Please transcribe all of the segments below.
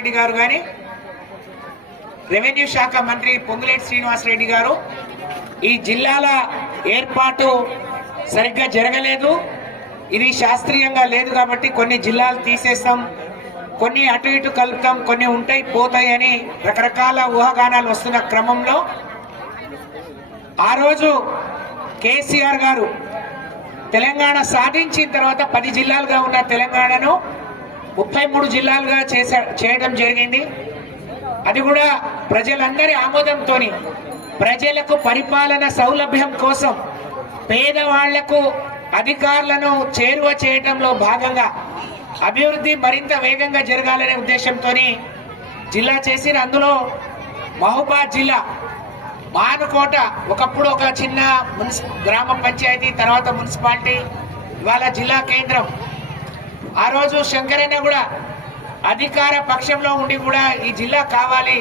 రెడ్డి గారు కానీ రెవెన్యూ శాఖ మంత్రి పొంగులేటి శ్రీనివాసరెడ్డి గారు ఈ జిల్లాల ఏర్పాటు సరిగ్గా జరగలేదు, ఇది శాస్త్రీయంగా లేదు కాబట్టి కొన్ని జిల్లాలు తీసేస్తాం, కొన్ని అటు ఇటు కలుపుతాం, కొన్ని ఉంటాయి పోతాయి అని రకరకాల ఊహాగానాలు వస్తున్న క్రమంలో ఆ రోజు కేసీఆర్ గారు తెలంగాణ సాధించిన తర్వాత 10 జిల్లాలుగా ఉన్న తెలంగాణను 33 జిల్లాలుగా చేయడం జరిగింది. అది కూడా ప్రజలందరి ఆమోదంతో ప్రజలకు పరిపాలన సౌలభ్యం కోసం పేదవాళ్లకు అధికారులను చేరువ చేయడంలో భాగంగా అభివృద్ధి మరింత వేగంగా జరగాలనే ఉద్దేశంతో జిల్లా చేసి అందులో మహబూబాద్ జిల్లా మానుకోట ఒకప్పుడు ఒక చిన్న గ్రామ పంచాయతీ, తర్వాత మున్సిపాలిటీ, ఇవాళ జిల్లా కేంద్రం. ఆ రోజు శంకరన్న కూడా అధికార పక్షంలో ఉండి కూడా ఈ జిల్లా కావాలి,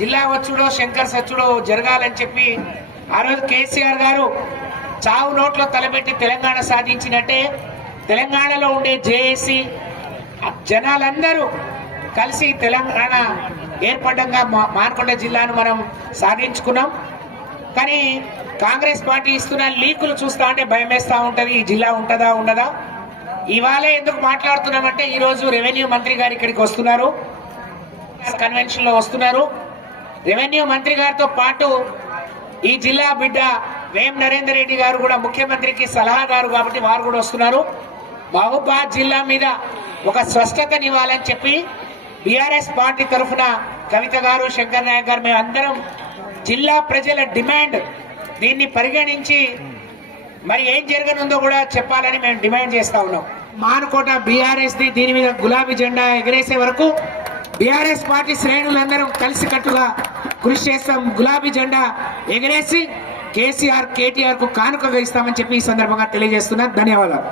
జిల్లా వచ్చుడో శంకర్ సచ్చుడో జరగాలని చెప్పి ఆ రోజు కేసీఆర్ గారు చావు నోట్లో తలపెట్టి తెలంగాణ సాధించినట్టే తెలంగాణలో ఉండే జేఏసీ జనాలందరూ కలిసి తెలంగాణ ఏర్పడంగా మానకొండ జిల్లాను మనం సాధించుకున్నాం. కానీ కాంగ్రెస్ పార్టీ ఇస్తున్న లీకులు చూస్తా ఉంటే భయం వేస్తూ ఉంటుంది, ఈ జిల్లా ఉంటుందా ఉండదా. ఇవాళే ఎందుకు మాట్లాడుతున్నామంటే ఈరోజు రెవెన్యూ మంత్రి గారు ఇక్కడికి వస్తున్నారు, కన్వెన్షన్ లో వస్తున్నారు. రెవెన్యూ మంత్రి గారితో పాటు ఈ జిల్లా బిడ్డ వేం నరేందర్ రెడ్డి గారు కూడా ముఖ్యమంత్రికి సలహాదారు కాబట్టి వారు కూడా వస్తున్నారు. మహబూబాద్ జిల్లా మీద ఒక స్పష్టతనివ్వాలని చెప్పి బీఆర్ఎస్ పార్టీ తరఫున కవిత గారు, శంకర్ నాయక్ గారు, మేము అందరం జిల్లా ప్రజల డిమాండ్ దీన్ని పరిగణించి మరి ఏం జరగనుందో కూడా చెప్పాలని మేము డిమాండ్ చేస్తా ఉన్నాం. మానుకోట బీఆర్ఎస్ ది దీని మీద గులాబీ జెండా ఎగరేసే వరకు బీఆర్ఎస్ పార్టీ శ్రేణులందరం కలిసికట్టుగా కృషి చేస్తాం. గులాబీ జెండా ఎగరేసి కేసీఆర్ కేటీఆర్ కు కానుకగా ఇస్తామని చెప్పి ఈ సందర్భంగా తెలియజేస్తున్నా. ధన్యవాదాలు.